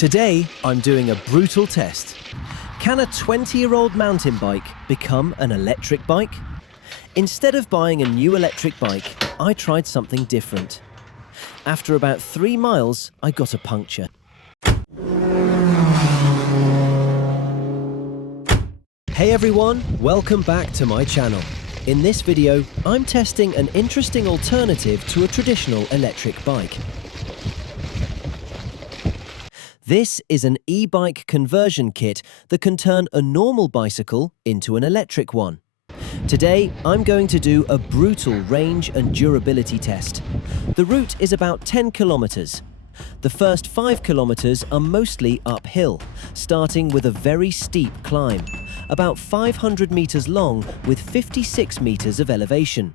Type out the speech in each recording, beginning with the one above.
Today, I'm doing a brutal test. Can a 20-year-old mountain bike become an electric bike? Instead of buying a new electric bike, I tried something different. After about 3 miles, I got a puncture. Hey everyone, welcome back to my channel. In this video, I'm testing an interesting alternative to a traditional electric bike. This is an e-bike conversion kit that can turn a normal bicycle into an electric one. Today, I'm going to do a brutal range and durability test. The route is about 10 kilometers. The first 5 kilometers are mostly uphill, starting with a very steep climb, about 500 meters long with 56 meters of elevation.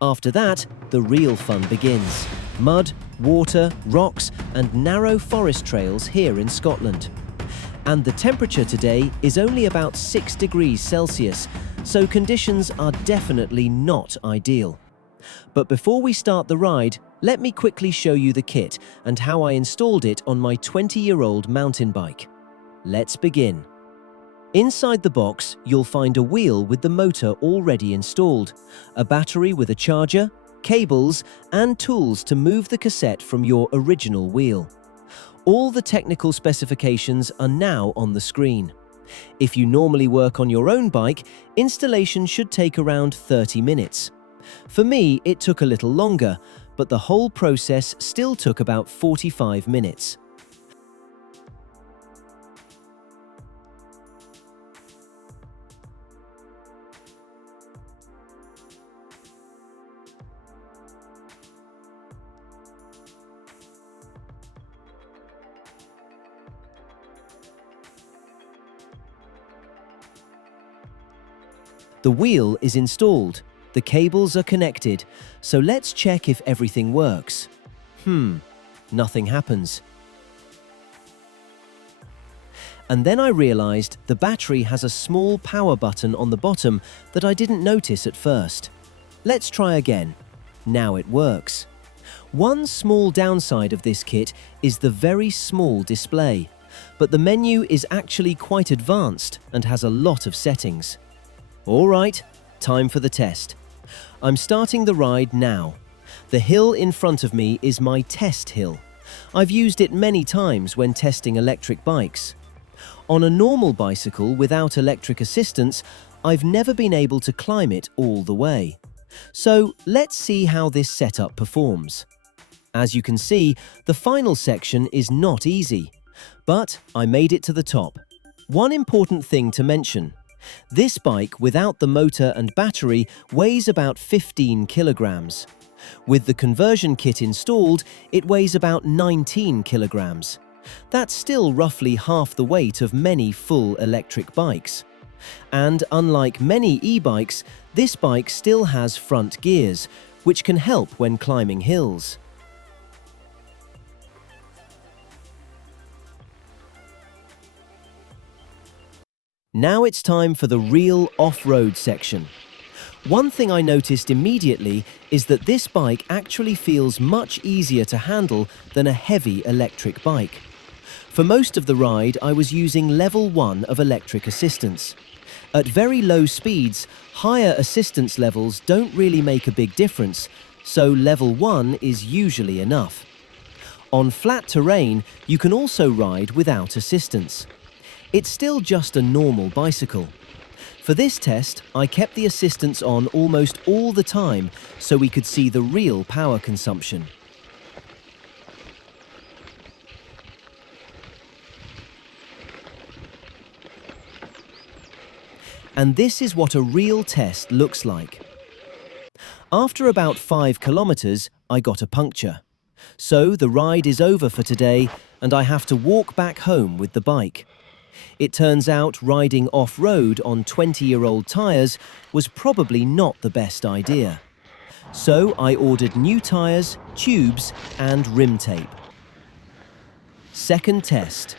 After that, the real fun begins. Mud, water, rocks, and narrow forest trails here in Scotland. And the temperature today is only about 6 degrees Celsius, so conditions are definitely not ideal. But before we start the ride, let me quickly show you the kit and how I installed it on my 20-year-old mountain bike. Let's begin. Inside the box, you'll find a wheel with the motor already installed, a battery with a charger, cables, and tools to move the cassette from your original wheel. All the technical specifications are now on the screen. If you normally work on your own bike, installation should take around 30 minutes. For me, it took a little longer, but the whole process still took about 45 minutes. The wheel is installed, the cables are connected, so let's check if everything works. Nothing happens. And then I realized the battery has a small power button on the bottom that I didn't notice at first. Let's try again. Now it works. One small downside of this kit is the very small display, but the menu is actually quite advanced and has a lot of settings. All right, time for the test. I'm starting the ride now. The hill in front of me is my test hill. I've used it many times when testing electric bikes. On a normal bicycle without electric assistance, I've never been able to climb it all the way. So let's see how this setup performs. As you can see, the final section is not easy, but I made it to the top. One important thing to mention. This bike without the motor and battery weighs about 15 kilograms. With the conversion kit installed, it weighs about 19 kilograms. That's still roughly half the weight of many full electric bikes. And unlike many e-bikes, this bike still has front gears, which can help when climbing hills. Now it's time for the real off-road section. One thing I noticed immediately is that this bike actually feels much easier to handle than a heavy electric bike. For most of the ride, I was using level 1 of electric assistance. At very low speeds, higher assistance levels don't really make a big difference, so level 1 is usually enough. On flat terrain, you can also ride without assistance. It's still just a normal bicycle. For this test, I kept the assistance on almost all the time so we could see the real power consumption. And this is what a real test looks like. After about 5 kilometers, I got a puncture. So the ride is over for today and I have to walk back home with the bike. It turns out riding off-road on 20-year-old tyres was probably not the best idea. So I ordered new tyres, tubes, and rim tape. Second test.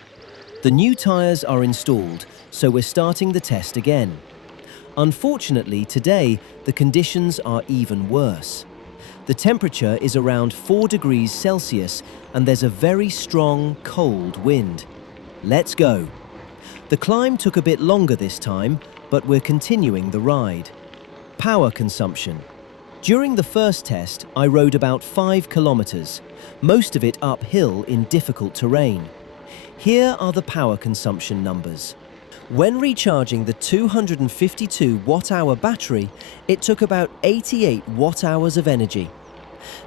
The new tyres are installed, so we're starting the test again. Unfortunately, today, the conditions are even worse. The temperature is around 4 degrees Celsius and there's a very strong, cold wind. Let's go. The climb took a bit longer this time, but we're continuing the ride. Power consumption. During the first test, I rode about 5 kilometers, most of it uphill in difficult terrain. Here are the power consumption numbers. When recharging the 252 watt-hour battery, it took about 88 watt-hours of energy.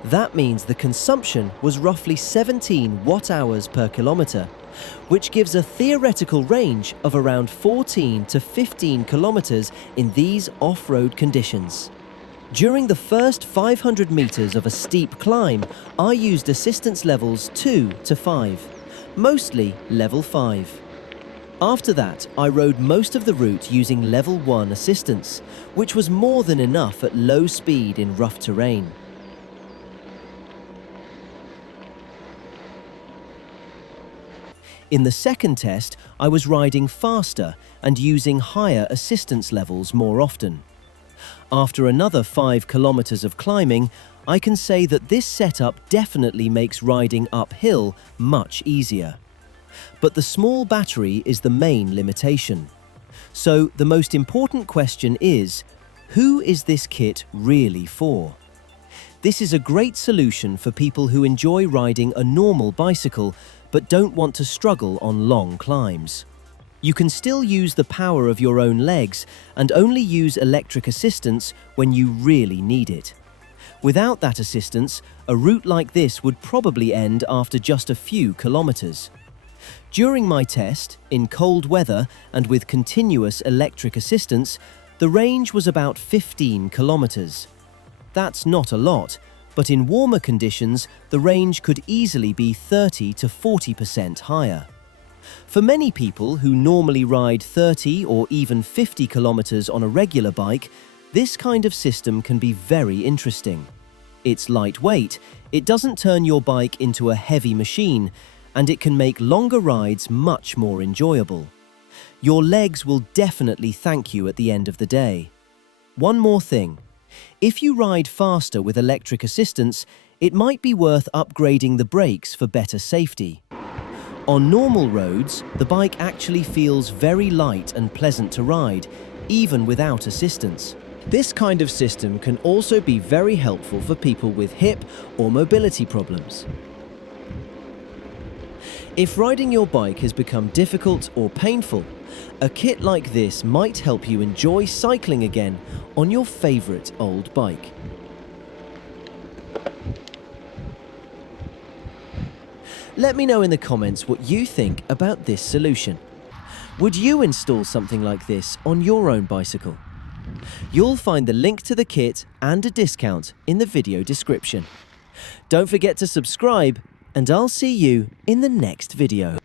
That means the consumption was roughly 17 watt-hours per kilometer, which gives a theoretical range of around 14 to 15 kilometers in these off-road conditions. During the first 500 meters of a steep climb, I used assistance levels 2 to 5, mostly level 5. After that, I rode most of the route using level 1 assistance, which was more than enough at low speed in rough terrain. In the second test, I was riding faster and using higher assistance levels more often. After another 5 kilometers of climbing, I can say that this setup definitely makes riding uphill much easier. But the small battery is the main limitation. So the most important question is, who is this kit really for? This is a great solution for people who enjoy riding a normal bicycle but don't want to struggle on long climbs. You can still use the power of your own legs and only use electric assistance when you really need it. Without that assistance, a route like this would probably end after just a few kilometers. During my test, in cold weather and with continuous electric assistance, the range was about 15 kilometers. That's not a lot, but in warmer conditions, the range could easily be 30 to 40% higher. For many people who normally ride 30 or even 50 kilometers on a regular bike, this kind of system can be very interesting. It's lightweight, it doesn't turn your bike into a heavy machine, and it can make longer rides much more enjoyable. Your legs will definitely thank you at the end of the day. One more thing. If you ride faster with electric assistance, it might be worth upgrading the brakes for better safety. On normal roads, the bike actually feels very light and pleasant to ride, even without assistance. This kind of system can also be very helpful for people with hip or mobility problems. If riding your bike has become difficult or painful, a kit like this might help you enjoy cycling again on your favorite old bike. Let me know in the comments what you think about this solution. Would you install something like this on your own bicycle? You'll find the link to the kit and a discount in the video description. Don't forget to subscribe, and I'll see you in the next video.